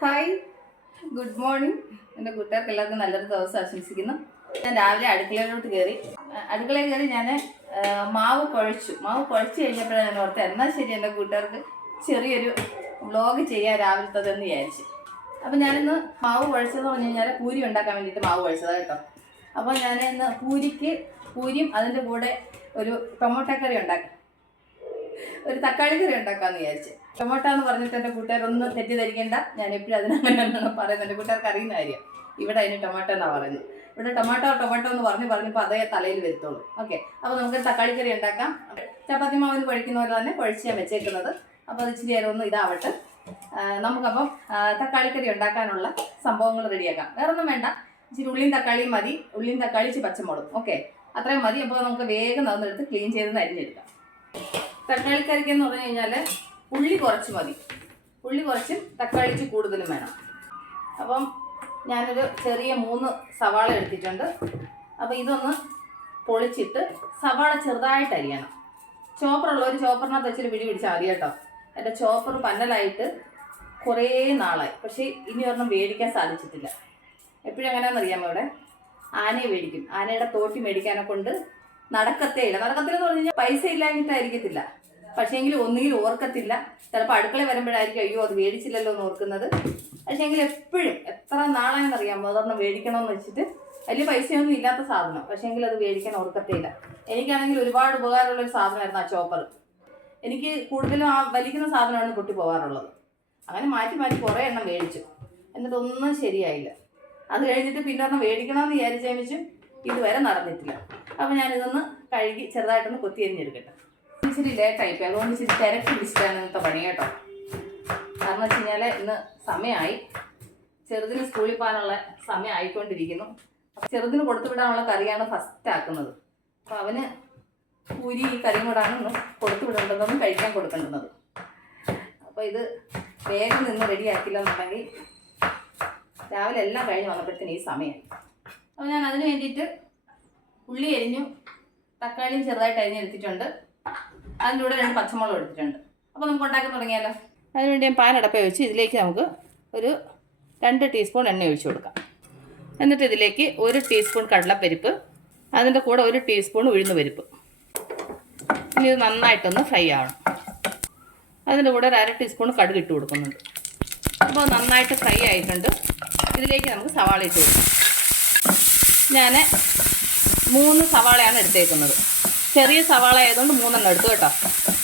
Hi good morning എന്റെ കൂട്ടുകാർക്ക് എല്ലാവർക്കും നല്ലൊരു ദിവസം ആശംസിക്കുന്നു. ഞാൻ രാവിലെ അടുക്കളയിലോട്ട് കയറി. അടുക്കളയിൽ കയറി ഞാൻ മാവ് കുഴച്ചു. മാവ് കുഴച്ച് കഴിഞ്ഞപ്പോഴാണ് ഞാൻ ഓർത്തത് എന്നാൽ ശരി എന്റെ കൂട്ടുകാർക്ക് ചെറിയൊരു വ്ളോഗ് ചെയ്യാൻ രാവിലത്തതെന്ന് വിചാരിച്ചു. അപ്പം ഞാനിന്ന് മാവ് കുഴച്ചതെന്ന് പറഞ്ഞു കഴിഞ്ഞാൽ പൂരി ഉണ്ടാക്കാൻ വേണ്ടിയിട്ട് മാവ് കുഴച്ചതാണ് കേട്ടോ. അപ്പോൾ ഞാൻ ഇന്ന് പൂരിക്ക് പൂരിയും അതിന്റെ കൂടെ ഒരു ടൊമാറ്റോ കറി ഉണ്ടാക്കി. ഒരു തക്കാളി കറി ഉണ്ടാക്കാന്ന് വിചാരിച്ചു. ടൊമാറ്റോ എന്ന് പറഞ്ഞിട്ട് എന്റെ കൂട്ടുകാരൊന്നും തെറ്റിദ്ധരിക്കേണ്ട. ഞാൻ എപ്പോഴും അതിനങ്ങനെയാണ് പറയുന്നത് എന്റെ കൂട്ടുകാർക്ക് അറിയുന്ന കാര്യം. ഇവിടെ അതിന് ടൊമാറ്റോ എന്നാണ് പറയുന്നത്. ഇവിടെ ടൊമാറ്റോ ടൊമാറ്റോ എന്ന് പറഞ്ഞ് പറഞ്ഞപ്പോൾ അതേ തലയിൽ വരുത്തുള്ളൂ. ഓക്കെ. അപ്പോൾ നമുക്ക് തക്കാളി കറി ഉണ്ടാക്കാം. ചപ്പാത്തി മാവിന് കുഴക്കുന്ന പോലെ തന്നെ കുഴച്ച് ഞാൻ വെച്ചേക്കുന്നത്. അപ്പോൾ അത് ഇച്ചിരി നേരം ഒന്ന് ഇതാവട്ടെ. നമുക്കപ്പം തക്കാളിക്കറി തക്കാളി കറി ഉണ്ടാക്കാനുള്ള സംഭവങ്ങൾ റെഡിയാക്കാം. വേറെ ഒന്നും വേണ്ട. ഇച്ചിരി ഉള്ളിയും തക്കാളിയും മതി. ഉള്ളിയും തക്കാളി ഇച്ചിരി പച്ചമുളകും. ഓക്കെ. അത്രയും മതി. അപ്പോൾ നമുക്ക് വേഗം നന്നെടുത്ത് ക്ലീൻ ചെയ്ത് അരിഞ്ഞെടുക്കാം. തക്കാളി കറിക്ക് എന്ന് പറഞ്ഞു കഴിഞ്ഞാൽ ഉള്ളി കുറച്ച് മതി. ഉള്ളി കുറച്ചും തക്കാളിച്ച് കൂടുതലും വേണം. അപ്പം ഞാനൊരു ചെറിയ മൂന്ന് സവാള എടുത്തിട്ടുണ്ട്. അപ്പോൾ ഇതൊന്ന് പൊളിച്ചിട്ട് സവാള ചെറുതായിട്ട് അരിയണം. ചോപ്പറുള്ള ഒരു ചോപ്പറിനകത്ത് വെച്ചിട്ട് പിടി പിടിച്ചാൽ മതി കേട്ടോ. എന്റെ ചോപ്പർ പന്നലായിട്ട് കുറേ നാളായി. പക്ഷേ ഇനി ഒരെണ്ണം മേടിക്കാൻ സാധിച്ചിട്ടില്ല. എപ്പോഴും എങ്ങനെയാണെന്ന് അറിയാമോ ഇവിടെ ആനയെ മേടിക്കും ആനയുടെ തോട്ടി മേടിക്കാനെ കൊണ്ട് നടക്കത്തേ ഇല്ല. നടക്കത്തില്ലെന്ന് പറഞ്ഞു കഴിഞ്ഞാൽ പൈസ ഇല്ലാഞ്ഞിട്ടായിരിക്കത്തില്ല. പക്ഷേങ്കിൽ ഒന്നുകിൽ ഓർക്കത്തില്ല. ചിലപ്പോൾ അടുക്കള വരുമ്പോഴായിരിക്കും അയ്യോ അത് മേടിച്ചില്ലല്ലോ എന്ന് ഓർക്കുന്നത്. പക്ഷേങ്കിൽ എപ്പോഴും എത്ര നാളായെന്ന് അതൊന്ന് മേടിക്കണം മേടിക്കണമെന്ന് വെച്ചിട്ട് വലിയ പൈസയൊന്നും ഇല്ലാത്ത സാധനം. പക്ഷേങ്കിൽ അത് മേടിക്കാൻ ഓർക്കത്തേയില്ല എനിക്കാണെങ്കിൽ ഒരുപാട് ഉപകാരമുള്ള ഒരു സാധനമായിരുന്നു ആ ചോപ്പർ. എനിക്ക് കൂടുതലും ആ വലിക്കുന്ന സാധനമാണ് പൊട്ടി പോകാറുള്ളത്. അങ്ങനെ മാറ്റി മാറ്റി കുറേ എണ്ണം മേടിച്ചു. എന്നിട്ടൊന്നും ശരിയായില്ല. അത് കഴിഞ്ഞിട്ട് പിന്നെ ഒരെണ്ണം മേടിക്കണമെന്ന് വിചാരിച്ചു ഇതുവരെ നടന്നിട്ടില്ല. അപ്പോൾ ഞാനിതൊന്ന് കഴുകി ചെറുതായിട്ടൊന്ന് കൊത്തി എറിഞ്ഞെടുക്കട്ടെ ഇച്ചിരി ലേറ്റായിപ്പോയി അതുകൊണ്ട് ഇച്ചിരി തിരക്ക് പിടിച്ചിട്ടാണ് ഇന്നത്തെ പണി കേട്ടോ. കാരണം വെച്ച് കഴിഞ്ഞാൽ ഇന്ന് സമയമായി. ചെറുതിന് സ്കൂളിൽ പോകാനുള്ള സമയം ആയിക്കൊണ്ടിരിക്കുന്നു. ചെറുതിന് കൊടുത്തു വിടാനുള്ള കറിയാണ് ഫസ്റ്റ് ആക്കുന്നത്. അപ്പോൾ അവന് പൂരി ഈ കറിയും കൂടാണ് കൊടുത്തു കഴിക്കാൻ കൊടുക്കേണ്ടുന്നത് അപ്പോൾ ഇത് വേഗം നിന്ന് റെഡിയാക്കില്ല എന്നുണ്ടെങ്കിൽ രാവിലെ എല്ലാം കഴിഞ്ഞ് വന്നപ്പോഴത്തേന് ഈ സമയം. അപ്പോൾ ഞാൻ അതിന് വേണ്ടിയിട്ട് ഉള്ളി അരിഞ്ഞു തക്കാളിയും ചെറുതായിട്ട് അരിഞ്ഞെടുത്തിട്ടുണ്ട് അതിന്റെ കൂടെ രണ്ട് പച്ചമുളക് എടുത്തിട്ടുണ്ട്. അപ്പോൾ നമുക്ക് ഉണ്ടാക്കി തുടങ്ങിയാലോ? അതിനുവേണ്ടി ഞാൻ പാൻ അടപ്പ വെച്ച് ഇതിലേക്ക് നമുക്ക് ഒരു രണ്ട് ടീസ്പൂൺ എണ്ണ ഒഴിച്ചു കൊടുക്കാം. എന്നിട്ട് ഇതിലേക്ക് ഒരു ടീസ്പൂൺ കടലപ്പരിപ്പ് അതിന്റെ കൂടെ ഒരു ടീസ്പൂൺ ഉഴുന്ന് പരിപ്പ്. ഇനി ഇത് നന്നായിട്ടൊന്ന് ഫ്രൈ ആവണം. അതിന്റെ കൂടെ ഒരു അര ടീസ്പൂൺ കടുക് ഇട്ട് കൊടുക്കുന്നുണ്ട്. അപ്പോൾ നന്നായിട്ട് ഫ്രൈ ആയിട്ടുണ്ട്. ഇതിലേക്ക് നമുക്ക് സവാള ഇട്ട് കൊടുക്കാം. ഞാൻ മൂന്ന് സവാളയാണ് എടുത്തേക്കുന്നത്. ചെറിയ സവാള ആയതുകൊണ്ട് മൂന്നെണ്ണം എടുത്തു കേട്ടോ.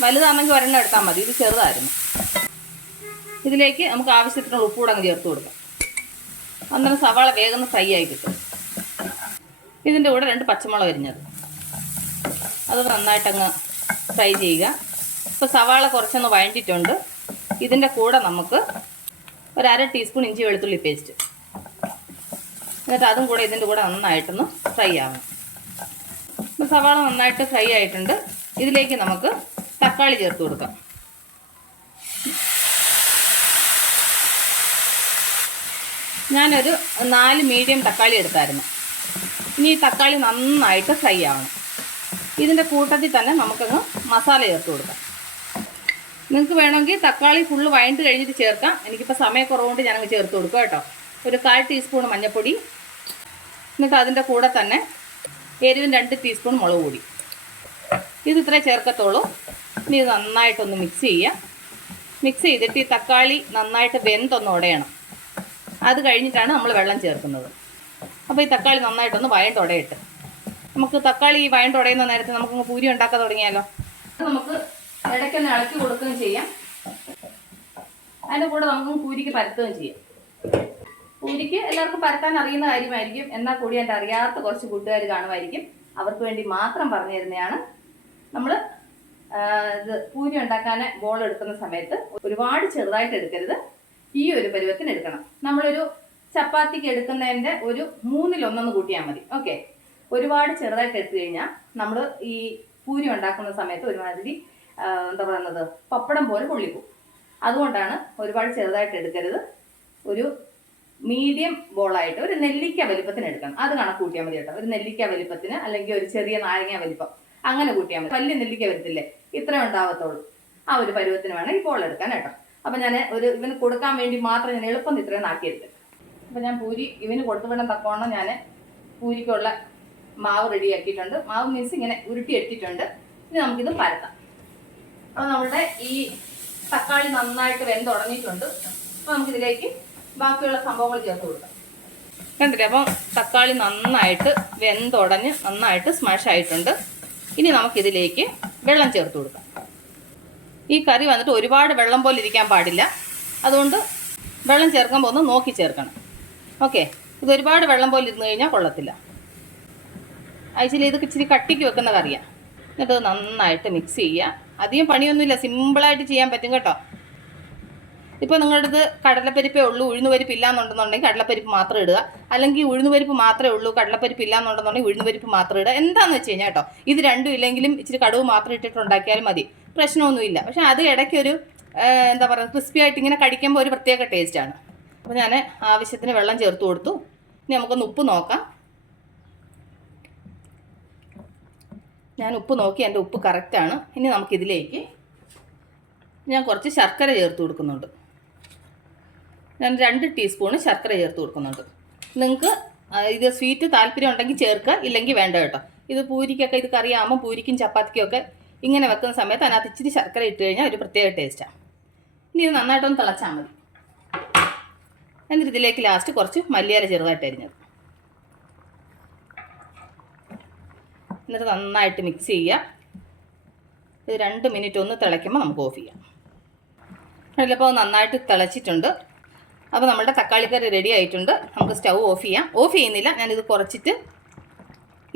വലുതാണെങ്കിൽ ഒരെണ്ണം എടുത്താൽ മതി. ഇത് ചെറുതായിരുന്നു. ഇതിലേക്ക് നമുക്ക് ആവശ്യത്തിനുള്ള ഉപ്പ് അങ്ങ് ചേർത്ത് കൊടുക്കാം. അന്നേരം സവാള വേഗം ഫ്രൈ ആയി കിട്ടും. ഇതിന്റെ കൂടെ രണ്ട് പച്ചമുളക് അരിഞ്ഞത്. അത് നന്നായിട്ടങ്ങ് ഫ്രൈ ചെയ്യുക. ഇപ്പോൾ സവാള കുറച്ചൊന്ന് വഴണ്ടിട്ടുണ്ട് ഇതിന്റെ കൂടെ നമുക്ക് ഒരു അര ടീസ്പൂൺ ഇഞ്ചി വെളുത്തുള്ളി പേസ്റ്റ്. എന്നിട്ട് അതും കൂടെ ഇതിന്റെ കൂടെ നന്നായിട്ടൊന്ന് ഫ്രൈ ആവണം. സവാള നന്നായിട്ട് ഫ്രൈ ആയിട്ടുണ്ട്. ഇതിലേക്ക് നമുക്ക് തക്കാളി ചേർത്ത് കൊടുക്കാം. ഞാനൊരു നാല് മീഡിയം തക്കാളി എടുത്തായിരുന്നു. ഇനി ഈ തക്കാളി നന്നായിട്ട് ഫ്രൈ ആവണം. ഇതിന്റെ കൂട്ടത്തിൽ തന്നെ നമുക്കങ്ങ് മസാല ചേർത്ത് കൊടുക്കാം. നിങ്ങൾക്ക് വേണമെങ്കിൽ തക്കാളി ഫുള്ള് വഴണ്ട് കഴിഞ്ഞിട്ട് ചേർക്കാം. എനിക്കിപ്പോൾ സമയക്കുറവുകൊണ്ട് ഞാനങ്ങ് ചേർത്ത് കൊടുക്കുക കേട്ടോ. ഒരു കാൽ ടീസ്പൂൺ മഞ്ഞൾപ്പൊടി എന്നിട്ട് അതിന്റെ കൂടെ തന്നെ എരിവിന് രണ്ട് ടീസ്പൂൺ മുളക് പൊടി. ഇത് ഇത്രേ ചേർക്കത്തുള്ളൂ. ഇനി ഇത് നന്നായിട്ടൊന്ന് മിക്സ് ചെയ്യുക. മിക്സ് ചെയ്തിട്ട് ഈ തക്കാളി നന്നായിട്ട് വെന്തൊന്ന് ഉടയണം അത് കഴിഞ്ഞിട്ടാണ് നമ്മൾ വെള്ളം ചേർക്കുന്നത്. അപ്പോൾ ഈ തക്കാളി നന്നായിട്ടൊന്ന് വയണ്ടുടയിട്ട് നമുക്ക് തക്കാളി ഈ വയണ്ടുടയുന്ന നേരത്തെ നമുക്ക് പൂരി ഉണ്ടാക്കാൻ തുടങ്ങിയാലോ? അത് നമുക്ക് ഇടയ്ക്കൊന്ന് ഇളക്കി കൊടുക്കുകയും ചെയ്യാം. അതിന്റെ കൂടെ നമുക്ക് പൂരിക്ക് പരത്തുകയും ചെയ്യാം. പൂരിക്ക് എല്ലാവർക്കും പരത്താൻ അറിയുന്ന കാര്യമായിരിക്കും. എന്നാൽ കൂടി എന്റെ അറിയാത്ത കുറച്ച് കൂട്ടുകാർ കാണുമായിരിക്കും. അവർക്ക് വേണ്ടി മാത്രം പറഞ്ഞു തരുന്നതാണ് നമ്മൾ ഇത് പൂരി ഉണ്ടാക്കാൻ ബോൾ എടുക്കുന്ന സമയത്ത് ഒരുപാട് ചെറുതായിട്ട് എടുക്കരുത്. ഈ ഒരു പരുവത്തിന് എടുക്കണം. നമ്മളൊരു ചപ്പാത്തിക്ക് എടുക്കുന്നതിന്റെ ഒരു മൂന്നിലൊന്നൊന്ന് കൂട്ടിയാൽ മതി. ഓക്കെ? ഒരുപാട് ചെറുതായിട്ട് എടുത്തു കഴിഞ്ഞാൽ നമ്മൾ ഈ പൂരി ഉണ്ടാക്കുന്ന സമയത്ത് ഒരുമാതിരി എന്താ പറയുന്നത് പപ്പടം പോലെ പൊള്ളിപ്പോവും. അതുകൊണ്ടാണ് ഒരുപാട് ചെറുതായിട്ട് എടുക്കരുത്. ഒരു മീഡിയം ബോളായിട്ട് ഒരു നെല്ലിക്ക വലിപ്പത്തിന് എടുക്കണം. അത് കണക്ക് കൂട്ടിയാൽ മതി കേട്ടോ. ഒരു നെല്ലിക്ക വലിപ്പത്തിന് അല്ലെങ്കിൽ ഒരു ചെറിയ നാരങ്ങ വലിപ്പം. അങ്ങനെ കൂട്ടിയാൽ മതി. വലിയ നെല്ലിക്ക വരത്തില്ലേ? ഇത്രയും ഉണ്ടാവത്തുള്ളൂ. ആ ഒരു പരുവത്തിന് വേണം ഈ ബോൾ എടുക്കാൻ കേട്ടോ. അപ്പം ഞാൻ ഒരു ഇവന് കൊടുക്കാൻ വേണ്ടി മാത്രം ഞാൻ എളുപ്പം ഇത്രയും ആക്കിയെടുത്ത് അപ്പം ഞാൻ പൂരി ഇവന് കൊടുത്തു വിടാൻ തക്കവണ്ണം ഞാൻ പൂരിക്കുള്ള മാവ് റെഡിയാക്കിയിട്ടുണ്ട്. മാവ് മീൻസ് ഇങ്ങനെ ഉരുട്ടി എടുത്തിട്ടുണ്ട് ഇനി നമുക്കിത് പരത്താം. അപ്പോൾ നമ്മുടെ ഈ തക്കാളി നന്നായിട്ട് വെന്തുടങ്ങിയിട്ടുണ്ട്. അപ്പോൾ നമുക്കിതിലേക്ക് ബാക്കിയുള്ള സംഭവങ്ങൾ ചേർത്ത് കൊടുക്കാം. കണ്ടില്ലേ? അപ്പം തക്കാളി നന്നായിട്ട് വെന്തുടഞ്ഞ് നന്നായിട്ട് സ്മാഷ് ആയിട്ടുണ്ട്. ഇനി നമുക്കിതിലേക്ക് വെള്ളം ചേർത്ത് കൊടുക്കാം. ഈ കറി വന്നിട്ട് ഒരുപാട് വെള്ളം പോലെ ഇരിക്കാൻ പാടില്ല. അതുകൊണ്ട് വെള്ളം ചേർക്കുമ്പോൾ ഒന്ന് നോക്കി ചേർക്കണം. ഓക്കെ? ഇതൊരുപാട് വെള്ളം പോലെ ഇരുന്ന് കഴിഞ്ഞാൽ കൊള്ളത്തില്ല. ആക്ച്വലി ഇത് ഇച്ചിരി കട്ടിക്ക് വെക്കുന്ന കറിയാണ് എന്നിട്ട് നന്നായിട്ട് മിക്സ് ചെയ്യുക. അധികം പണിയൊന്നുമില്ല. സിമ്പിളായിട്ട് ചെയ്യാൻ പറ്റും കേട്ടോ. ഇപ്പോൾ നിങ്ങളുടെ അടുത്ത് കടലപ്പരിപ്പേ ഉള്ളൂ ഉഴുന്നുപരിപ്പ് ഇല്ലാന്നുണ്ടെന്നുണ്ടെങ്കിൽ കടലപ്പരിപ്പ് മാത്രം ഇടുക. അല്ലെങ്കിൽ ഉഴുന്നുപരിപ്പ് മാത്രമേ ഉള്ളൂ കടലപ്പരിപ്പ് ഇല്ലാന്നുണ്ടെന്നുണ്ടെങ്കിൽ ഉഴുന്നുപരിപ്പ് മാത്രം ഇടുക. എന്താണെന്ന് വെച്ച് കഴിഞ്ഞാൽ കേട്ടോ ഇത് രണ്ടും ഇല്ലെങ്കിലും ഇച്ചിരി കടുവ് മാത്രം ഇട്ടിട്ട് ഉണ്ടാക്കിയാലും മതി. പ്രശ്നമൊന്നുമില്ല. പക്ഷെ അത് ഇടയ്ക്കൊരു എന്താ പറയുക ക്രിസ്പി ആയിട്ട് ഇങ്ങനെ കടിക്കുമ്പോൾ ഒരു പ്രത്യേക ടേസ്റ്റാണ് അപ്പോൾ ഞാൻ ആവശ്യത്തിന് വെള്ളം ചേർത്ത് കൊടുത്തു. ഇനി നമുക്കൊന്ന് ഉപ്പ് നോക്കാം. ഞാൻ ഉപ്പ് നോക്കി എന്റെ ഉപ്പ് കറക്റ്റാണ് ഇനി നമുക്കിതിലേക്ക് ഞാൻ കുറച്ച് ശർക്കര ചേർത്ത് കൊടുക്കുന്നുണ്ട്. ഞാൻ രണ്ട് ടീസ്പൂണ് ശർക്കര ചേർത്ത് കൊടുക്കുന്നുണ്ട്. നിങ്ങൾക്ക് ഇത് സ്വീറ്റ് താല്പര്യം ഉണ്ടെങ്കിൽ ചേർക്കുക ഇല്ലെങ്കിൽ വേണ്ട കേട്ടോ. ഇത് പൂരിക്കൊക്കെ ഇത് കറിയാകുമ്പോൾ പൂരിക്കും ചപ്പാത്തിക്കും ഒക്കെ ഇങ്ങനെ വെക്കുന്ന സമയത്ത് അതിനകത്ത് ഇച്ചിരി ശർക്കര ഇട്ട് കഴിഞ്ഞാൽ ഒരു പ്രത്യേക ടേസ്റ്റാണ് ഇനി ഇത് നന്നായിട്ടൊന്ന് തിളച്ചാൽ മതി. എന്നിട്ട് ഇതിലേക്ക് ലാസ്റ്റ് കുറച്ച് മല്ലിയില ചെറുതായിട്ട് അരിഞ്ഞത്. എന്നിട്ട് നന്നായിട്ട് മിക്സ് ചെയ്യുക. ഇത് രണ്ട് മിനിറ്റ് ഒന്ന് തിളയ്ക്കുമ്പോൾ നമുക്ക് ഓഫ് ചെയ്യാം. അതിലപ്പോൾ നന്നായിട്ട് തിളച്ചിട്ടുണ്ട്. അപ്പോൾ നമ്മുടെ തക്കാളിക്കറി റെഡി ആയിട്ടുണ്ട്. നമുക്ക് സ്റ്റൗ ഓഫ് ചെയ്യാം. ഓഫ് ചെയ്യുന്നില്ല. ഞാനിത് കുറച്ചിട്ട്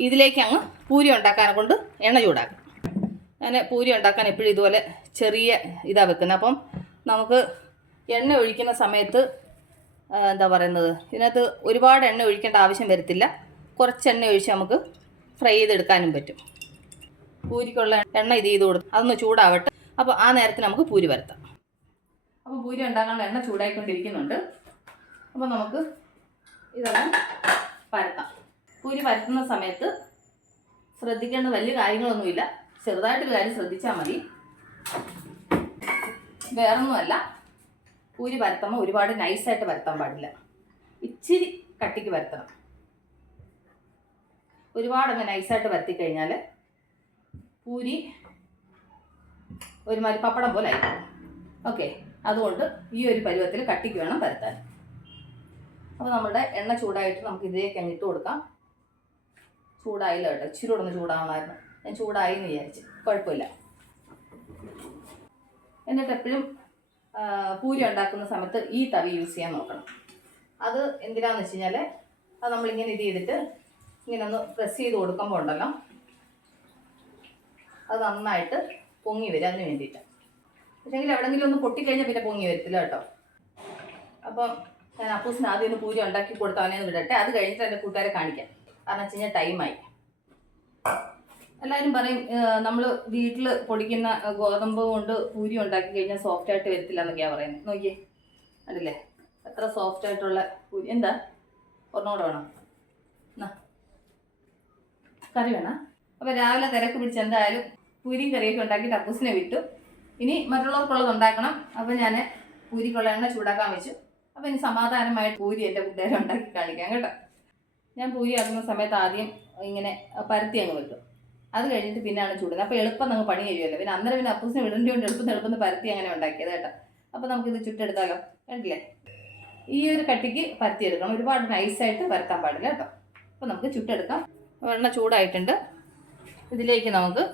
ഇതിലേക്ക് അങ്ങ് പൂരി ഉണ്ടാക്കാനെ കൊണ്ട് എണ്ണ ചൂടാക്കും. ഞാൻ പൂരി ഉണ്ടാക്കാൻ എപ്പോഴും ഇതുപോലെ ചെറിയ ഇതാണ് വെക്കുന്നത് അപ്പം നമുക്ക് എണ്ണ ഒഴിക്കുന്ന സമയത്ത് എന്താ പറയുന്നത്? ഇതിനകത്ത് ഒരുപാട് എണ്ണ ഒഴിക്കേണ്ട ആവശ്യം വരത്തില്ല. കുറച്ച് എണ്ണ ഒഴിച്ച് നമുക്ക് ഫ്രൈ ചെയ്തെടുക്കാനും പറ്റും. പൂരിക്കുള്ള എണ്ണ ഇത് ചെയ്ത് കൊടുക്കും അതൊന്ന് ചൂടാവട്ടെ. അപ്പോൾ ആ നേരത്തിന് നമുക്ക് പൂരി പരത്താം അപ്പോൾ പൂരി ഉണ്ടാക്കാനുള്ള എണ്ണ ചൂടായിക്കൊണ്ടിരിക്കുന്നുണ്ട്. അപ്പോൾ നമുക്ക് ഇതെല്ലാം പരത്താം. പൂരി പരത്തുന്ന സമയത്ത് ശ്രദ്ധിക്കേണ്ട വലിയ കാര്യങ്ങളൊന്നുമില്ല. ചെറുതായിട്ട് കാര്യം ശ്രദ്ധിച്ചാൽ മതി. വേറൊന്നുമല്ല. പൂരി പരത്തുമ്പോൾ ഒരുപാട് നൈസായിട്ട് പരത്താൻ പാടില്ല. ഇച്ചിരി കട്ടിക്ക് പരത്തണം. ഒരുപാട് അങ്ങ് നൈസായിട്ട് പരത്തി കഴിഞ്ഞാൽ പൂരി ഒരുമാതിരി പപ്പടം പോലെ ആയിരിക്കും ഓക്കെ. അതുകൊണ്ട് ഈ ഒരു പരുവത്തിൽ കട്ടിക്ക് വേണം പരത്താൻ. അപ്പോൾ നമ്മുടെ എണ്ണ ചൂടായിട്ട് നമുക്ക് ഇതിലേക്ക് അങ്ങ് ഇട്ട് കൊടുക്കാം. ചൂടായില്ല കേട്ടോ. ഇച്ചിരി ഒന്ന് ചൂടാവണമായിരുന്നു. ഞാൻ ചൂടായി എന്ന് വിചാരിച്ചു. കുഴപ്പമില്ല. എന്നിട്ട് എപ്പോഴും പൂരി ഉണ്ടാക്കുന്ന സമയത്ത് ഈ തവി യൂസ് ചെയ്യാൻ നോക്കണം. അത് എന്തിനാന്ന് വെച്ച് കഴിഞ്ഞാൽ അത് നമ്മളിങ്ങനെ ഇത് ചെയ്തിട്ട് ഇങ്ങനെ ഒന്ന് പ്രസ് ചെയ്ത് കൊടുക്കുമ്പോൾ ഉണ്ടല്ലോ. അത് നന്നായിട്ട് പൊങ്ങി വരും അതിന് വേണ്ടിയിട്ട്. പക്ഷേങ്കിൽ എവിടെങ്കിലും ഒന്ന് പൊട്ടിക്കഴിഞ്ഞാൽ പിന്നെ പൊങ്ങി വരത്തില്ല കേട്ടോ. അപ്പം ഞാൻ അപ്പൂസിന് ആദ്യം ഒന്ന് പൂരി ഉണ്ടാക്കി കൊടുത്ത് അവനെ വിടട്ടെ. അത് കഴിഞ്ഞിട്ട് എന്റെ കൂട്ടുകാരെ കാണിക്കാം. കാരണം വെച്ച് കഴിഞ്ഞാൽ ടൈമായി എല്ലാവരും പറയും നമ്മൾ വീട്ടിൽ പൊടിക്കുന്ന ഗോതമ്പ് കൊണ്ട് പൂരി ഉണ്ടാക്കി കഴിഞ്ഞാൽ സോഫ്റ്റ് ആയിട്ട് വരത്തില്ല എന്നൊക്കെയാണ് പറയുന്നത്. നോക്കിയേ കണ്ടില്ലേ? എത്ര സോഫ്റ്റ് ആയിട്ടുള്ള പൂരി. എന്താ? ഒന്നുകൂടെ വേണം. എന്നാ കറി വേണം? അപ്പോൾ രാവിലെ തിരക്ക് പിടിച്ച് എന്തായാലും പൂരിയും കറിയൊക്കെ ഉണ്ടാക്കിയിട്ട് അപ്പൂസിനെ വിട്ടു. ഇനി മറ്റുള്ളവർക്കുള്ളത് ഉണ്ടാക്കണം. അപ്പോൾ ഞാൻ പൂരിക്കുള്ള എണ്ണ ചൂടാക്കാൻ വെച്ചു. അപ്പോൾ ഇനി സമാധാനമായിട്ട് പൂരി എന്റെ കൂട്ടുകാരെ ഉണ്ടാക്കി കാണിക്കാം കേട്ടോ. ഞാൻ പൂരി ആക്കുന്ന സമയത്ത് ആദ്യം ഇങ്ങനെ പരത്തി അങ്ങ് വെക്കും. അത് കഴിഞ്ഞിട്ട് പിന്നെയാണ് ചൂടുന്നത്. അപ്പോൾ എളുപ്പം നമുക്ക് പണി കഴിയുമല്ലോ. പിന്നെ അന്നേരം പിന്നെ അപ്പൂസിനെ വിടേണ്ടി കൊണ്ട് എളുപ്പം എളുപ്പം പരത്തി അങ്ങനെ ഉണ്ടാക്കിയത് കേട്ടോ. അപ്പോൾ നമുക്കിത് ചുട്ടെടുത്താലോ? കണ്ടില്ലേ? ഈ ഒരു കട്ടിക്ക് പരത്തിയെടുക്കണം ഒരുപാട് നൈസായിട്ട് പരത്താൻ പാടില്ല കേട്ടോ. അപ്പോൾ നമുക്ക് ചുട്ടെടുക്കാം. എണ്ണ ചൂടായിട്ടുണ്ട്. ഇതിലേക്ക് നമുക്ക്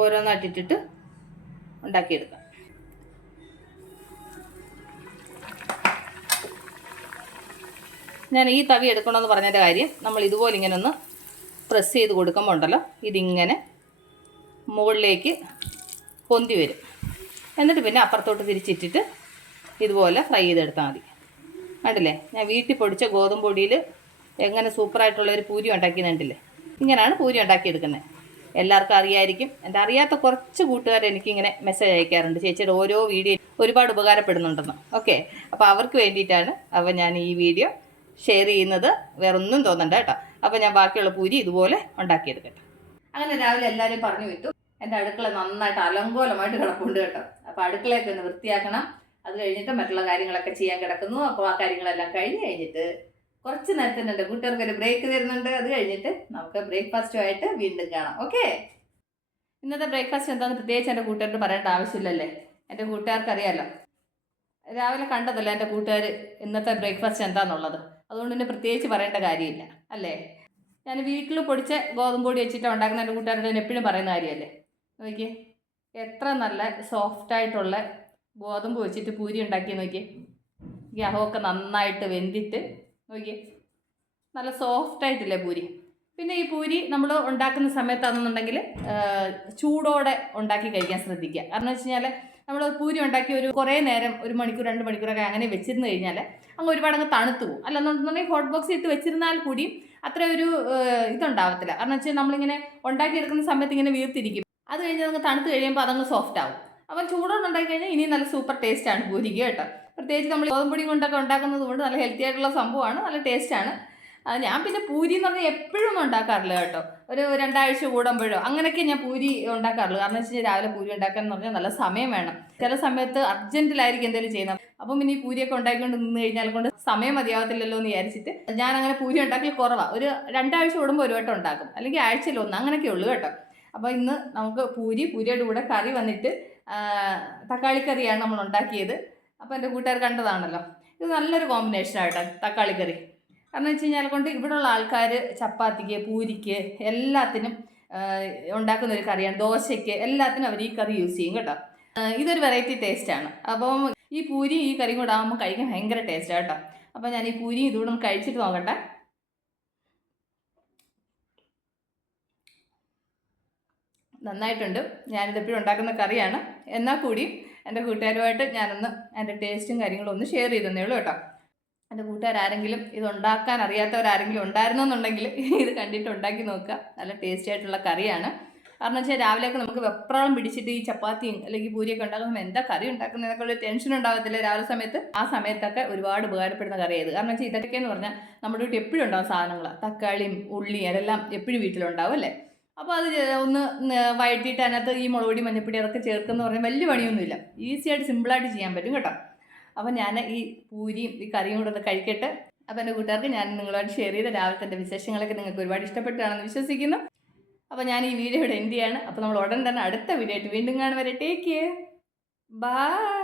ഓരോന്നായിട്ടിട്ടിട്ട് ഉണ്ടാക്കിയെടുക്കാം. ഞാൻ ഈ തവി എടുക്കണമെന്ന് പറഞ്ഞതിന്റെ കാര്യം നമ്മൾ ഇതുപോലെ ഇങ്ങനെ ഒന്ന് പ്രസ് ചെയ്ത് കൊടുക്കുമ്പോൾ ഉണ്ടല്ലോ ഇതിങ്ങനെ മുകളിലേക്ക് പൊന്തി വരും. എന്നിട്ട് പിന്നെ അപ്പുറത്തോട്ട് തിരിച്ചിട്ടിട്ട് ഇതുപോലെ ഫ്രൈ ചെയ്തെടുത്താൽ മതി. കണ്ടില്ലേ? ഞാൻ വീട്ടിൽ പൊടിച്ച ഗോതമ്പ് പൊടിയിൽ എങ്ങനെ സൂപ്പറായിട്ടുള്ളൊരു പൂരി ഉണ്ടാക്കിയെന്നുണ്ടല്ലേ ഇങ്ങനെയാണ് പൂരി ഉണ്ടാക്കിയെടുക്കുന്നത്. എല്ലാവർക്കും അറിയായിരിക്കും. എന്റെ അറിയാത്ത കുറച്ച് കൂട്ടുകാർ എനിക്കിങ്ങനെ മെസ്സേജ് അയക്കാറുണ്ട്. ചേച്ചിയുടെ ഓരോ വീഡിയോ ഒരുപാട് ഉപകാരപ്പെടുന്നുണ്ടെന്ന്. ഓക്കെ അപ്പോൾ അവർക്ക് വേണ്ടിയിട്ടാണ് അപ്പോൾ ഞാൻ ഈ വീഡിയോ ഷെയർ ചെയ്യുന്നത്. വേറൊന്നും തോന്നണ്ട കേട്ടോ. അപ്പോൾ ഞാൻ ബാക്കിയുള്ള പൂരി ഇതുപോലെ ഉണ്ടാക്കിയെടുക്കട്ടെ അങ്ങനെ രാവിലെ എല്ലാവരും പറഞ്ഞു വിട്ടു. എന്റെ അടുക്കള നന്നായിട്ട് അലങ്കോലമായിട്ട് കിടപ്പുണ്ട് കേട്ടോ. അപ്പോൾ അടുക്കളയൊക്കെ ഒന്ന് വൃത്തിയാക്കണം. അത് കഴിഞ്ഞിട്ട് മറ്റുള്ള കാര്യങ്ങളൊക്കെ ചെയ്യാൻ കിടക്കുന്നു. അപ്പോൾ ആ കാര്യങ്ങളെല്ലാം കഴിഞ്ഞ് കഴിഞ്ഞിട്ട് കുറച്ച് നേരത്തിന് ഉണ്ട് കൂട്ടുകാർക്ക് ഒരു ബ്രേക്ക് തരുന്നുണ്ട്. അത് കഴിഞ്ഞിട്ട് നമുക്ക് ബ്രേക്ക്ഫാസ്റ്റുമായിട്ട് വീണ്ടും കാണാം. ഓക്കെ ഇന്നത്തെ ബ്രേക്ക്ഫാസ്റ്റ് എന്താണെന്ന് പ്രത്യേകിച്ച് എന്റെ കൂട്ടുകാരോട് പറയേണ്ട ആവശ്യമില്ലല്ലേ? എന്റെ കൂട്ടുകാർക്ക് അറിയാലോ രാവിലെ കണ്ടതല്ലേ എന്റെ കൂട്ടുകാർ ഇന്നത്തെ ബ്രേക്ക്ഫാസ്റ്റ് എന്താണെന്നുള്ളത് അതുകൊണ്ട് തന്നെ പ്രത്യേകിച്ച് പറയേണ്ട കാര്യമില്ല. അല്ലേ? ഞാൻ വീട്ടിൽ പൊടിച്ച ഗോതമ്പ് പൊടി വെച്ചിട്ട് ഉണ്ടാക്കുന്ന എന്റെ കൂട്ടുകാരോട് ഞാൻ എപ്പോഴും പറയുന്ന കാര്യമല്ലേ? നോക്കിയേ. എത്ര നല്ല സോഫ്റ്റായിട്ടുള്ള ഗോതമ്പ് വെച്ചിട്ട് പൂരി ഉണ്ടാക്കി നോക്കിയേ. ഗ്യാഹമൊക്കെ നന്നായിട്ട് വെന്തിട്ട് നോക്കിയേ. നല്ല സോഫ്റ്റ് ആയിട്ടില്ലേ പൂരി? പിന്നെ ഈ പൂരി നമ്മൾ ഉണ്ടാക്കുന്ന സമയത്താണെന്നുണ്ടെങ്കിൽ ചൂടോടെ ഉണ്ടാക്കി കഴിക്കാൻ ശ്രദ്ധിക്കുക. കാരണം വെച്ച് കഴിഞ്ഞാൽ നമ്മൾ പൂരി ഉണ്ടാക്കി ഒരു കുറേ നേരം ഒരു മണിക്കൂർ രണ്ട് മണിക്കൂറൊക്കെ അങ്ങനെ വെച്ചിരുന്ന് കഴിഞ്ഞാൽ അങ്ങ് ഒരുപാട് അങ്ങ് തണുത്തു പോകും. അല്ലെന്നുണ്ടെന്നുണ്ടെങ്കിൽ ഹോട്ട് ബോക്സ് ഇട്ട് വെച്ചിരുന്നാൽ കൂടി അത്ര ഒരു ഇതുണ്ടാവത്തില്ല. കാരണം വെച്ചാൽ നമ്മളിങ്ങനെ ഉണ്ടാക്കിയെടുക്കുന്ന സമയത്ത് ഇങ്ങനെ വീർത്തിരിക്കും അത് കഴിഞ്ഞ് നമുക്ക് തണുത്ത് കഴിയുമ്പോൾ അതങ്ങ് സോഫ്റ്റ് ആവും. അപ്പം ചൂടോടെ ഉണ്ടാക്കി കഴിഞ്ഞാൽ ഇനി നല്ല സൂപ്പർ ടേസ്റ്റാണ് പൂരിക്ക് കേട്ടോ. പ്രത്യേകിച്ച് നമ്മൾ ഗോതമ്പൊടി കൊണ്ടൊക്കെ ഉണ്ടാക്കുന്നത് കൊണ്ട് നല്ല ഹെൽത്തി ആയിട്ടുള്ള സംഭവമാണ് നല്ല ടേസ്റ്റാണ് ഞാൻ പിന്നെ പൂരി എന്ന് പറഞ്ഞാൽ എപ്പോഴും ഉണ്ടാക്കാറില്ല കേട്ടോ. ഒരു രണ്ടാഴ്ച കൂടുമ്പോഴോ അങ്ങനെയൊക്കെ ഞാൻ പൂരി ഉണ്ടാക്കാറുള്ളൂ. കാരണം വെച്ച് കഴിഞ്ഞാൽ രാവിലെ പൂരി ഉണ്ടാക്കാൻ എന്ന് പറഞ്ഞാൽ നല്ല സമയം വേണം. ചില സമയത്ത് അർജന്റിലായിരിക്കും എന്തെങ്കിലും ചെയ്യുന്നത്. അപ്പം പിന്നെ ഈ പൂരിയൊക്കെ ഉണ്ടാക്കിക്കൊണ്ട് നിന്ന് കഴിഞ്ഞാൽ കൊണ്ട് സമയം മതിയാവത്തില്ലല്ലോ എന്ന് വിചാരിച്ചിട്ട് ഞാൻ അങ്ങനെ പൂരി ഉണ്ടാക്കി കുറവാണ് ഒരു രണ്ടാഴ്ച കൂടുമ്പോൾ ഒരു വട്ടം ഉണ്ടാക്കും. അല്ലെങ്കിൽ ആഴ്ചയിൽ ഒന്ന് അങ്ങനെയൊക്കെ ഉള്ളൂ കേട്ടോ. അപ്പോൾ ഇന്ന് നമുക്ക് പൂരി പൂരിയുടെ കൂടെ കറി വന്നിട്ട് തക്കാളി കറിയാണ് നമ്മൾ ഉണ്ടാക്കിയത്. അപ്പോൾ എന്റെ കൂട്ടുകാർ കണ്ടതാണല്ലോ. ഇത് നല്ലൊരു കോമ്പിനേഷൻ കേട്ടോ തക്കാളി കറി. കാരണം വെച്ച് കഴിഞ്ഞാൽ കൊണ്ട് ഇവിടെയുള്ള ആൾക്കാർ ചപ്പാത്തിക്ക് പൂരിക്ക് എല്ലാത്തിനും ഉണ്ടാക്കുന്ന ഒരു കറിയാണ്. ദോശയ്ക്ക് എല്ലാത്തിനും അവർ ഈ കറി യൂസ് ചെയ്യും കേട്ടോ. ഇതൊരു വെറൈറ്റി ടേസ്റ്റ് ആണ്. അപ്പം ഈ പൂരി ഈ കറിയും കൂടെ ആകുമ്പോൾ കഴിക്കാൻ ഭയങ്കര ടേസ്റ്റാണ് കേട്ടോ. അപ്പോൾ ഞാൻ ഈ പൂരി ഇതുകൂടെ കഴിച്ചിട്ട് നോക്കട്ടെ. നന്നായിട്ടുണ്ട്. ഞാനിതെപ്പോഴും ഉണ്ടാക്കുന്ന കറിയാണ്. എന്നാൽ കൂടി എന്റെ കൂട്ടുകാരുമായിട്ട് ഞാനൊന്ന് എന്റെ ടേസ്റ്റും കാര്യങ്ങളും ഒന്ന് ഷെയർ ചെയ്തതന്നേ ഉള്ളൂ കേട്ടോ. എന്റെ കൂട്ടുകാരാരെങ്കിലും ഇത് ഉണ്ടാക്കാൻ അറിയാത്തവരാരെങ്കിലും ഉണ്ടായിരുന്നെന്നുണ്ടെങ്കിൽ ഇത് കണ്ടിട്ട് ഉണ്ടാക്കി നോക്കുക. നല്ല ടേസ്റ്റി ആയിട്ടുള്ള കറിയാണ്. കാരണം വെച്ചാൽ രാവിലെയൊക്കെ നമുക്ക് വെപ്രാളം പിടിച്ചിട്ട് ഈ ചപ്പാത്തിയും അല്ലെങ്കിൽ പൂരിയൊക്കെ ഉണ്ടാക്കുമ്പോൾ എന്താ കറി ഉണ്ടാക്കുന്നതിനൊക്കെ ഒരു ടെൻഷൻ ഉണ്ടാകത്തില്ല. രാവിലെ സമയത്ത് ആ സമയത്തൊക്കെ ഒരുപാട് ഉപകാരപ്പെടുന്ന കറിയായത്. കാരണം വെച്ചാൽ ഇതൊക്കെ എന്ന് പറഞ്ഞാൽ നമ്മുടെ വീട്ടിൽ എപ്പോഴും ഉണ്ടാവും സാധനങ്ങൾ തക്കാളിയും ഉള്ളിയും അതെല്ലാം എപ്പോഴും വീട്ടിലുണ്ടാവും അല്ലേ? അപ്പോൾ അത് ഒന്ന് വഴറ്റിയിട്ട് അതിനകത്ത് ഈ മുളക് പൊടി മഞ്ഞപ്പൊടി അതൊക്കെ ചേർക്കുന്ന പറഞ്ഞാൽ വലിയ പണിയൊന്നുമില്ല. ഈസി ആയിട്ട് സിമ്പിളായിട്ട് ചെയ്യാൻ പറ്റും കേട്ടോ. അപ്പോൾ ഞാൻ ഈ പൂരിയും ഈ കറിയും കൂടെ ഒന്ന് കഴിക്കട്ടെ. അപ്പോൾ എന്റെ കൂട്ടുകാർക്ക് ഞാൻ നിങ്ങളോട് ഷെയർ ചെയ്ത രാവിലത്തെ എന്റെ വിശേഷങ്ങളൊക്കെ നിങ്ങൾക്ക് ഒരുപാട് ഇഷ്ടപ്പെട്ടാണെന്ന് വിശ്വസിക്കുന്നു. അപ്പോൾ ഞാൻ ഈ വീഡിയോ ഇവിടെ എൻഡ് ചെയ്യാണ്. അപ്പോൾ നമ്മൾ ഉടൻ തന്നെ അടുത്ത വീഡിയോ ആയിട്ട് വീണ്ടും കാണും ടേക്ക് കെയർ ബൈ